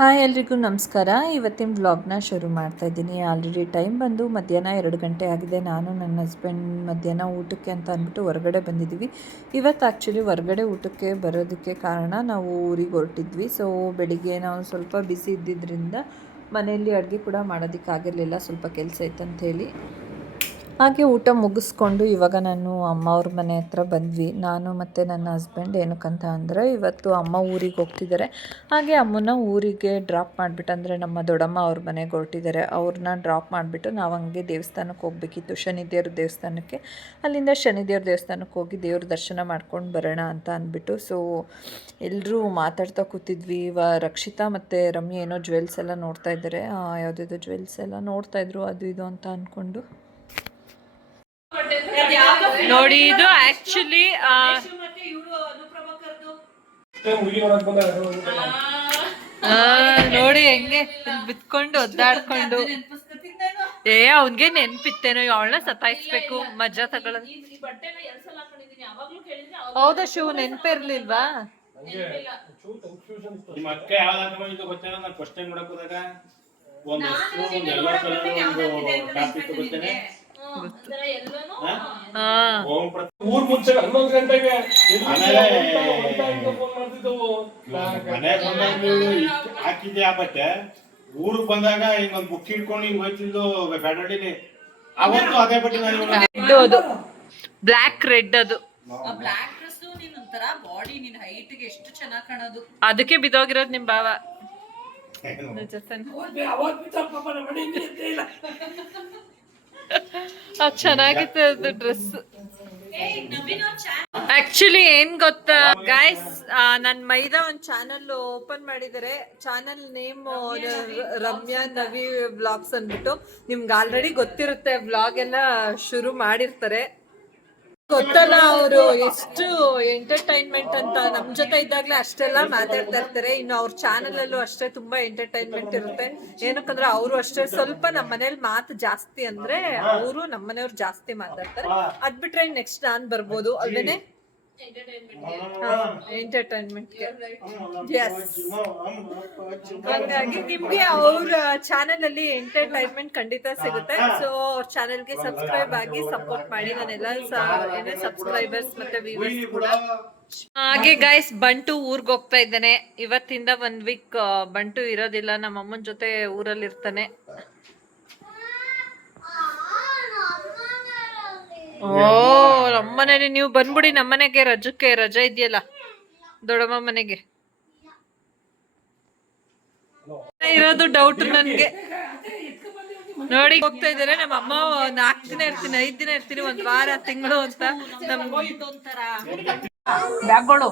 Hi ಎಲ್ರಿಗೂ ನಮಸ್ಕಾರ. ಇವತ್ತಿನ ವ್ಲಾಗ್ನ ಶುರು ಮಾಡ್ತಾ ಇದ್ದೀನಿ. ಆಲ್ರೆಡಿ ಟೈಮ್ ಬಂದು ಮಧ್ಯಾಹ್ನ 2 ಗಂಟೆ ಆಗಿದೆ. ನಾನು ನನ್ನ ಹಸ್ಬೆಂಡ್ ಮಧ್ಯಾಹ್ನ ಊಟಕ್ಕೆ ಅಂತ ಅಂದ್ಬಿಟ್ಟು ಹೊರಗಡೆ ಬಂದಿದ್ದೀವಿ. ಇವತ್ತು ಆ್ಯಕ್ಚುಲಿ ಹೊರಗಡೆ ಊಟಕ್ಕೆ ಬರೋದಕ್ಕೆ ಕಾರಣ ನಾವು ಊರಿಗೆ ಹೊರಟಿದ್ವಿ. ಸೊ ಬೆಳಿಗ್ಗೆ ನಾವು ಸ್ವಲ್ಪ ಬಿಸಿ ಇದ್ದಿದ್ದರಿಂದ ಮನೆಯಲ್ಲಿ ಅಡುಗೆ ಕೂಡ ಮಾಡೋದಕ್ಕಾಗಿರಲಿಲ್ಲ, ಸ್ವಲ್ಪ ಕೆಲಸ ಇತ್ತಂಥೇಳಿ. ಹಾಗೆ ಊಟ ಮುಗಿಸ್ಕೊಂಡು ಇವಾಗ ನಾನು ಅಮ್ಮ ಅವ್ರ ಮನೆ ಹತ್ರ ಬಂದ್ವಿ. ನಾನು ಮತ್ತು ನನ್ನ ಹಸ್ಬೆಂಡ್. ಏನಕ್ಕಂತ ಅಂದರೆ ಇವತ್ತು ಅಮ್ಮ ಊರಿಗೆ ಹೋಗ್ತಿದ್ದಾರೆ. ಹಾಗೆ ಅಮ್ಮನ ಊರಿಗೆ ಡ್ರಾಪ್ ಮಾಡಿಬಿಟ್ಟು, ಅಂದರೆ ನಮ್ಮ ದೊಡ್ಡಮ್ಮ ಅವ್ರ ಮನೆಗೆ ಹೊರಟಿದ್ದಾರೆ, ಅವ್ರನ್ನ ಡ್ರಾಪ್ ಮಾಡಿಬಿಟ್ಟು ನಾವು ಹಂಗೆ ದೇವಸ್ಥಾನಕ್ಕೆ ಹೋಗಬೇಕಿತ್ತು, ಶನಿದೇವ್ರ ದೇವಸ್ಥಾನಕ್ಕೆ. ಅಲ್ಲಿಂದ ಶನಿದೇವ್ರ ದೇವಸ್ಥಾನಕ್ಕೆ ಹೋಗಿ ದೇವ್ರ ದರ್ಶನ ಮಾಡ್ಕೊಂಡು ಬರೋಣ ಅಂತ ಅಂದ್ಬಿಟ್ಟು. ಸೊ ಎಲ್ಲರೂ ಮಾತಾಡ್ತಾ ಕೂತಿದ್ವಿ. ರಕ್ಷಿತಾ ಮತ್ತು ರಮ್ಯ ಏನೋ ಜ್ಯುವೆಲ್ಸ್ ಎಲ್ಲ ನೋಡ್ತಾ ಇದ್ದಾರೆ, ಯಾವುದಾದ್ರು ಜ್ಯುವೆಲ್ಸ್ ಎಲ್ಲ ನೋಡ್ತಾಯಿದ್ರು, ಅದು ಇದು ಅಂತ ಅಂದ್ಕೊಂಡು. ನೋಡಿ, ಇದು ಆಕ್ಚುಲಿ ನೋಡಿ ಹೆಂಗೆ ಬಿತ್ಕೊಂಡು ಒದ್ದಾಡ್ಕೊಂಡು. ಅವನ್ಗೆ ನೆನ್ಪಿತ್ತೇನೋ ಅವಳನ್ನ ಸತಾಯಿಸ್ಬೇಕು, ಮಜಾ ತಗೊಳ್ಳೋದು. ಹೌದಾ ಶಿವ, ನೆನ್ಪೇ ಇರ್ಲಿಲ್ವಾ? ಊರ್ ಮುಂಚೆ 11 ಗಂಟೆಗೆ ಹಾಕಿದ್ದೆ. ಬಟ್ಟೆ ಊರಿಗೆ ಬಂದಾಗ ಹಿಂಗೊಂದು ಬುಕ್ ಹಿಡ್ಕೊಂಡು ಹಿಂಗ್ ಹೋಯ್ತಿದ್ದು ಬ್ಯಾಡಡಿಲಿ. ಅವತ್ತು ಅದೇ ಬಟ್ಟೆ ಬ್ಲ್ಯಾಕ್ ರೆಡ್, ಅದು ಬ್ಲಾಕ್ ಡ್ರೆಸ್. ನೀನ್ ಒಂಥರ ಬಾಡಿ, ನಿನ್ ಹೈಟ್ ಗೆ ಎಷ್ಟು ಚೆನ್ನಾಗಿ ಕಾಣೋದು. ಅದಕ್ಕೆ ಬಿದ್ದೋಗಿರೋದು ನಿಮ್ ಭಾವ. ಚೆನ್ನಾಗಿತ್ತು ಅದು ಡ್ರೆಸ್. ಆಕ್ಚುಲಿ ಏನ್ ಗೊತ್ತಾ ಗೈಸ್, ನನ್ ಮೈದಾ ಒಂದ್ ಚಾನಲ್ ಓಪನ್ ಮಾಡಿದ್ದಾರೆ. ಚಾನಲ್ ನೇಮ್ ರಮ್ಯಾ ನವಿ ವ್ಲಾಗ್ಸ್ ಅಂದ್ಬಿಟ್ಟು. ನಿಮ್ಗೆ ಆಲ್ರೆಡಿ ಗೊತ್ತಿರುತ್ತೆ, ವ್ಲಾಗ್ ಎಲ್ಲ ಶುರು ಮಾಡಿರ್ತಾರೆ. ಗೊತ್ತಲ್ಲ ಅವರು ಎಷ್ಟು ಎಂಟರ್ಟೈನ್ಮೆಂಟ್ ಅಂತ. ನಮ್ ಜೊತೆ ಇದ್ದಾಗ್ಲೇ ಅಷ್ಟೆಲ್ಲ ಮಾತಾಡ್ತಾ ಇರ್ತಾರೆ. ಇನ್ನು ಅವ್ರ ಚಾನಲ್ ಅಲ್ಲೂ ಅಷ್ಟೇ ತುಂಬಾ ಎಂಟರ್ಟೈನ್ಮೆಂಟ್ ಇರುತ್ತೆ. ಏನಕ್ಕಂದ್ರೆ ಅವರು ಅಷ್ಟೇ ಸ್ವಲ್ಪ ನಮ್ಮ ಮನೇಲಿ ಮಾತು ಜಾಸ್ತಿ, ಅಂದ್ರೆ ಅವರು ನಮ್ಮ ಮನೆಯವ್ರು ಜಾಸ್ತಿ ಮಾತಾಡ್ತಾರೆ. ಅದ್ ಬಿಟ್ರೆ ನೆಕ್ಸ್ಟ್ ನಾನ್ ಬರ್ಬೋದು ಅಲ್ವೇನೆ ಎಂಟರ್ಟೈನ್ಮೆಂಟ್ಗೆ. ಹಾಗಾಗಿ ನಿಮ್ಗೆ ಅವ್ರ ಚಾನೆಲ್ ಅಲ್ಲಿ ಎಂಟರ್ಟೈನ್ಮೆಂಟ್ ಖಂಡಿತ ಸಿಗುತ್ತೆ. ಸೊ ಅವ್ರ ಚಾನೆಲ್ಗೆ ಸಬ್ಸ್ಕ್ರೈಬ್ ಆಗಿ ಸಪೋರ್ಟ್ ಮಾಡಿ. ನಾನೆಲ್ಲ ಸಬ್ಸ್ಕ್ರೈಬರ್ಸ್ ಮತ್ತೆ ವ್ಯೂವರ್ಸ್ ಕೂಡ. ಹಾಗೆ ಗೈಸ್, ಬಂಟು ಊರ್ಗ್ ಹೋಗ್ತಾ ಇದ್ದಾನೆ. ಇವತ್ತಿಂದ 1 ವೀಕ್ ಬಂಟು ಇರೋದಿಲ್ಲ, ನಮ್ಮ ಅಮ್ಮನ ಜೊತೆ ಊರಲ್ಲಿ ಇರ್ತಾನೆ. ನಮ್ಮನೇಲಿ ನೀವು ಬಂದ್ಬಿಡಿ. ನಮ್ಮನೆಗೆ ರಜೆ ಇದೆಯಲ್ಲ, ದೊಡ್ಡಮ್ಮ ಮನೆಗೆ ಇರೋದು ಡೌಟ್ ನನ್ಗೆ. ನೋಡಿ ಹೋಗ್ತಾ ಇದಾರೆ ನಮ್ಮ ಅಮ್ಮ. 4 ದಿನ ಇರ್ತೀನಿ, 5 ದಿನ ಇರ್ತೀನಿ, 1 ವಾರ, ತಿಂಗಳು ಅಂತ. ಬ್ಯಾಗ್ಗಳು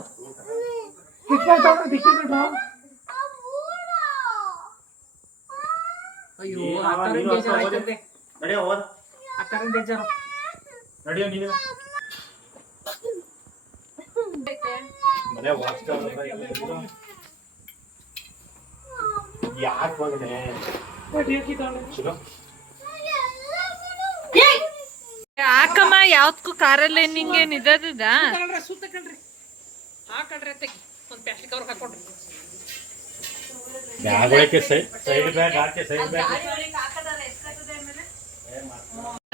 ಯಾಕಮ್ಮ ಯಾವ್ದಕ್ಕೂ ಕಾರಲ್ಲಿ ನಿಂಗೆ ನಿದದ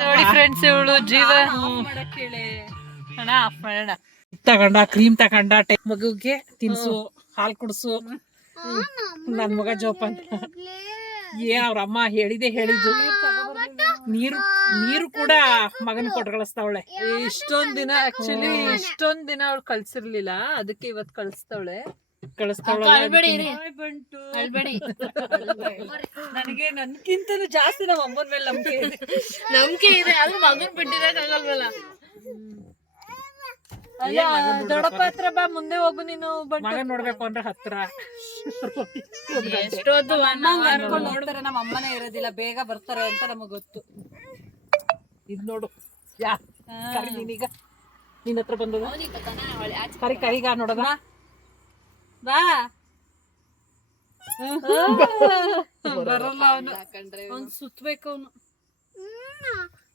ನೋಡಿ ಫ್ರೆಂಡ್ಸ್, ಇವಳು ಜೀವ ತಗೊಂಡ ಕ್ರೀಮ್ ತಗೊಂಡ ಮಗುಗೆ ತಿನ್ಸು, ಹಾಲು ಕುಡ್ಸು. ನನ್ ಮಗ ಜೋಪಾನ ಅವ್ರ ಅಮ್ಮ ಹೇಳಿದ್ದು. ನೀರು ಕೂಡ ಮಗನ್ ಕೊಟ್ಟು ಕಳಿಸ್ತಾವಳೆ. ಇಷ್ಟೊಂದ್ ದಿನ ಅವಳು ಕಳ್ಸಿರ್ಲಿಲ್ಲ, ಅದಕ್ಕೆ ಇವತ್ ಕಳಿಸ್ತಾವಳೆ. ನನಗೆ ನನ್ಕಿಂತಲೂ ಜಾಸ್ತಿ ನಮ್ಮ ಅಮ್ಮನ ಮೇಲೆ ನಂಬಿಕೆ ಇದೆ. ಆದ್ರೂ ಮಗನ್ ಬಿಟ್ಟಿರಕ್ಕಾಗಲ್ವಲ್ಲ. ದೊಡ್ಡಪ್ಪ ಹತ್ರ ಬಾ, ಮುಂದೆ ಹೋಗು ನೀನು. ಮಗ ನೋಡ್ಬೇಕು ಅಂದ್ರೆ ಹತ್ರ ಎಷ್ಟೊಂದು ನೋಡ್ತಾರೆ. ನಮ್ಮ ಅಮ್ಮನೇ ಇರೋದಿಲ್ಲ, ಬೇಗ ಬರ್ತಾರೆ ಅಂತ ನಮಗ್ ಗೊತ್ತು. ಇದ್ ನೋಡು, ನೀನೀಗ ನಿನ್ ಹತ್ರ ಬಂದದ ಕರಿಗ ನೋಡದ ಬಾ. ಬರಲ್ಲ ಅವನು ಸುತ್ತಬೇಕು,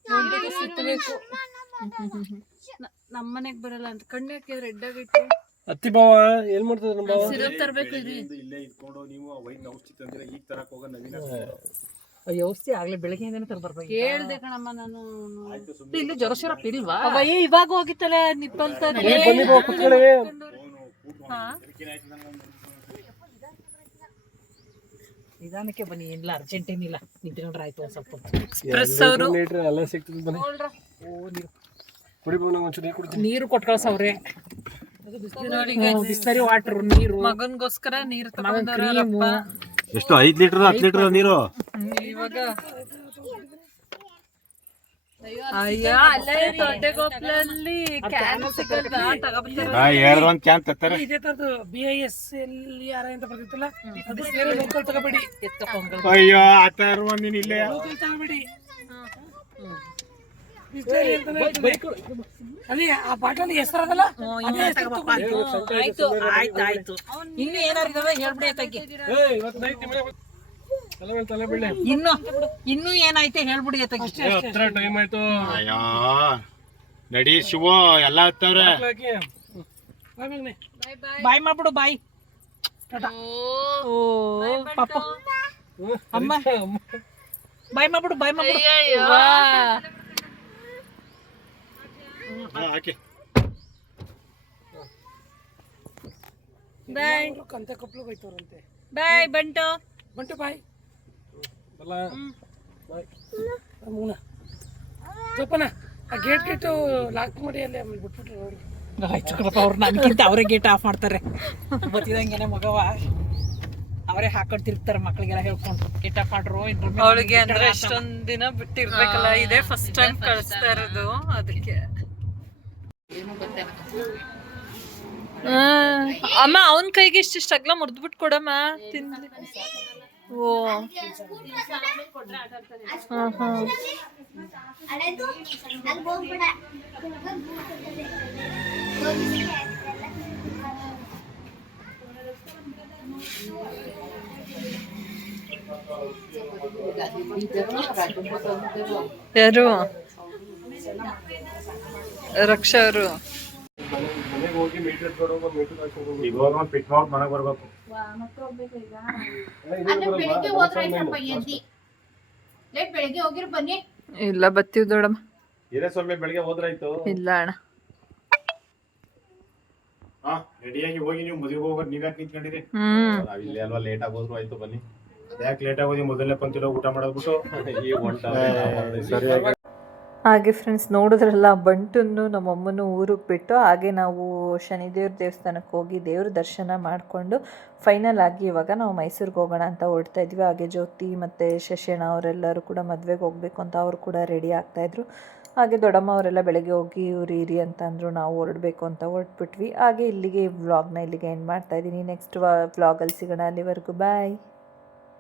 ಅವನು ಸುತ್ತಬೇಕು. ನಮ್ಮನೆಗ್ ಬರಲ್ಲ ಅಂತ ಕಣ್ಣು ಹಾಕಿದ್ರೆ ರೆಡ್ ಆಗಿತ್ತು. ಅತ್ತಿ ಬಾವ ಏನ್ ಮಾಡ್ತದ ನಮ್ಮ ಬಾವ ಸಿರಪ್ ತರಬೇಕು ಇಲ್ಲೇ ಇದ್ಕೊಂಡು ನೀವು ವೈನ್ ಔಷಧಿ ತಂದ್ರೆ ಈಗ ತರಕ್ ಹೋಗ ನವೀನ ಔಷಧಿ ಆಗ್ಲೇ ಬೆಳಗ್ಗೆಯಿಂದನೇ ತರ್ಬರ್ಬೇಕು ಕೇಳ್ದೆ ಕಣಮ್ಮ ನಾನು ಇಲ್ಲಿ ಜ್ವರ ಸಿರಪ್ ಇಲ್ವಾ ಅವಯ್ಯ ಇವಾಗ ಹೋಗಿತ್ತಲ್ಲ ನಿಪ್ಪಲ್ ಬನ್ನಿ ಬಾವ ಕುತ್ಕೊಳ್ಳಿ ನಿಧಾನಕ್ಕೆ ಬನ್ನಿ ಇಲ್ಲ ಅರ್ಜೆಂಟ್ ಏನಿಲ್ಲ ನಿಂತ್ಕೊಂಡ್ರೆ ಆಯ್ತು ಒಂದ್ ಸ್ವಲ್ಪ ಲೀಟರ್ ಎಲ್ಲ ಸಿಗ್ತದೆ ಬನ್ನಿ ಕುಡಿ ಬಾವ ನಂಗೆ ಒಂಚೂರು ನೀರು ಕುಡ್ತೀನಿ ನೀರು ಕೊಟ್ಟು ಕಳ್ಸವ್ರೆ ಬಿಸ್ಲರಿ ವಾಟರ್ ನೀರು ಮಗನ್ಗೋಸ್ಕರ ನೀರು ಕ್ರೀಮು ಎಷ್ಟು 5 ಲೀಟರ್ 10 ಲೀಟರ್ ನೀರು ಇವಾಗ ಅಯ್ಯ ಅಲ್ಲೇ ದೊಡ್ಡಗೊಪ್ಪಲಲ್ಲಿ ಕ್ಯಾನ್ ಸಿಗಲ್ವಾ ತಗೊಬರ್ತಾರೆ. ಎರಡು ಒಂದ್ ಕ್ಯಾನ್ ತತ್ತಾರೆ ಇದೇ ತರದ್ದು BISLER ಅಂತ ಬರ್ತಿತ್ತಲ್ಲ ಅದು ಸೇರಿ ಲೋಕಲ್ ತಗೋಬೇಡಿ ಎತ್ತ ಪೊಂಗಲ್ ಅಯ್ಯೋ ಆತ ನೀನ್ ಇಲ್ಲೇ ಲೋಕಲ್ ತಗೋಬೇಡಿ ಅಲ್ಲಿ ಆ ಬಾಟಲ್ ಹೆಸರದಲ್ಲ ಆಯ್ತು ಆಯ್ತು ಆಯ್ತು ಇನ್ನು ಏನಾರು ಇದಾವೆ ಹೇಳ್ಬಿಡಿ ಆತಗೆ ಇವತ್ತು ನೈಟ್ ತಲೆ ಮೇಲೆ ತಲೆ ಬೀಳೆ ಇನ್ನು ಏನಾಯ್ತು ಹೇಳ್ಬಿಡಿ ಆತಗೆ ಹತ್ರ ಟೈಮ್ ಆಯ್ತು ಅಯ್ಯೋ ನಡಿ ಶಿವು ಎಲ್ಲ ಹತ್ತವ್ರೆ ಹಾಕಿ ಬಾಯ್ ಮಾಡ್ಬಿಡು ಬಾಯ್ ಓ ಪಾಪ ಅಮ್ಮ ಬಾಯ್ ಮಾಡ್ಬಿಡು ಬಾಯ್ ಮಾಡ್ಬಿಡು ಹಾಕಿ ಬಾಯ್ ಕಂತೆ ಕೊಪ್ಪಲು ಹೋಯ್ತವ್ರಂತೆ ಬಾಯ್ ಬಂಟು. ಬಂಟು ಬಾಯ್ ಬಲ್ಲ ಬಾಯ್ ಮೂನ ಜೋಪನ ಆ ಗೇಟ್ ಲಾಕ್ ಮಾಡಿ ಅಲ್ಲಿ ಆಮೇಲೆ ಬಿಟ್ಬಿಟ್ರು ನೋಡಿ ಆಯ್ತು ಕಣಪ್ಪ ಅವ್ರು ನನ್ಗಿಂತ ಅವರೇ ಗೇಟ್ ಆಫ್ ಮಾಡ್ತಾರೆ ಗೊತ್ತಿದಂಗೆನೆ ಮಗವ ಅವರೇ ಹಾಕೊಂಡು ತಿರ್ತಾರೆ ಮಕ್ಳಿಗೆಲ್ಲ ಹೇಳ್ಕೊಂಡು ಗೇಟ್ ಆಫ್ ಮಾಡ್ರು ಅವಳಿಗೆ ಅಂದ್ರೆ ಎಷ್ಟೊಂದ್ ದಿನ ಬಿಟ್ಟಿರ್ಬೇಕಲ್ಲ, ಇದೇ ಫಸ್ಟ್ ಟೈಮ್ ಕಳಿಸ್ತಾ ಇರೋದು ಅದಕ್ಕೆ. ಅಮ್ಮ ಅವನ್ ಕೈಗೆ ಇಷ್ಟಿಷ್ಟ ಅಗ್ಲ ಮುರ್ದ್ಬಿಟ್ಟು ಕೊಡಮ್ಮ ತಿನ್ಲಿ. ಓ ಯಾರು ರಕ್ಷಾ ಅವರು ಮನೆಗೆ ಹೋಗಿ ಮೀಟರ್ ಕೊಡೋದು ಮೀಟರ್ ಹಾಕೋದು ಈಗ ಹೋಗಿ ಪಿಕ್ ಮಾಡಿ ಮನೆಗೆ ಬರ್ಬೇಕು. ಬೆಳಿಗ್ಗೆ ಹೋದ್ರೆ ಸ್ವಲ್ಪ ಎದ್ದಿ ಲೇಟ್ ಬೆಳಿಗ್ಗೆ ಹೋಗಿರ್ ಬನ್ನಿ. ಇಲ್ಲ ಬತ್ತೀವಿ ದೊಡ್ಡಮ್ಮ. ಇರೇ ಸ್ವಾಮಿ ಬೆಳಿಗ್ಗೆ ಹೋದ್ರಾಯ್ತು. ಇಲ್ಲ ಅಣ್ಣ ಹಾ ರೆಡಿಯಾಗಿ ಹೋಗಿ ನೀವು ಮದುವೆಗೆ ಹೋಗೋದು ನೀವ್ ಯಾಕೆ ನಿಂತ್ಕೊಂಡಿರಿ? ಇಲ್ಲಿ ಅಲ್ವಾ ಲೇಟ್ ಆಗೋದ್ರು ಆಯ್ತು ಬನ್ನಿ ಯಾಕೆ ಲೇಟ್ ಆಗೋದಿ? ಮೊದಲನೇ ಪಂಕ್ತಿలో ಊಟ ಮಾಡೋದ್ಬಿಟ್ಟು ಈ ಒಂಟ ಸರಿಯಾಗಿ. ಹಾಗೆ ಫ್ರೆಂಡ್ಸ್ ನೋಡಿದ್ರಲ್ಲ, ಬಂಟನ್ನು ನಮ್ಮಮ್ಮನ ಊರಿಗೆ ಬಿಟ್ಟು ಹಾಗೆ ನಾವು ಶನಿದೇವ್ರ ದೇವಸ್ಥಾನಕ್ಕೆ ಹೋಗಿ ದೇವ್ರ ದರ್ಶನ ಮಾಡಿಕೊಂಡು ಫೈನಲ್ ಆಗಿ ಇವಾಗ ನಾವು ಮೈಸೂರಿಗೆ ಹೋಗೋಣ ಅಂತ ಹೊರಡ್ತಾ ಇದ್ವಿ. ಹಾಗೆ ಜ್ಯೋತಿ ಮತ್ತು ಶಶಿಯಣ್ಣ ಅವರೆಲ್ಲರೂ ಕೂಡ ಮದುವೆಗೆ ಹೋಗಬೇಕು ಅಂತ ಅವರು ಕೂಡ ರೆಡಿ ಆಗ್ತಾಯಿದ್ರು. ಹಾಗೆ ದೊಡ್ಡಮ್ಮ ಅವರೆಲ್ಲ ಬೆಳಗ್ಗೆ ಹೋಗಿ ಇವ್ರು ಇರಿ ಅಂತ ಅಂದರು, ನಾವು ಹೊರಡಬೇಕು ಅಂತ ಹೊರಟ್ಬಿಟ್ವಿ. ಹಾಗೆ ಇಲ್ಲಿಗೆ ವ್ಲಾಗ್ನ ಇಲ್ಲಿಗೆ ಎಂಡ್ ಮಾಡ್ತಾಯಿದ್ದೀನಿ. ನೆಕ್ಸ್ಟ್ ವ್ಲಾಗಲ್ಲಿ ಸಿಗೋಣ. ಅಲ್ಲಿವರೆಗೂ ಬಾಯ್.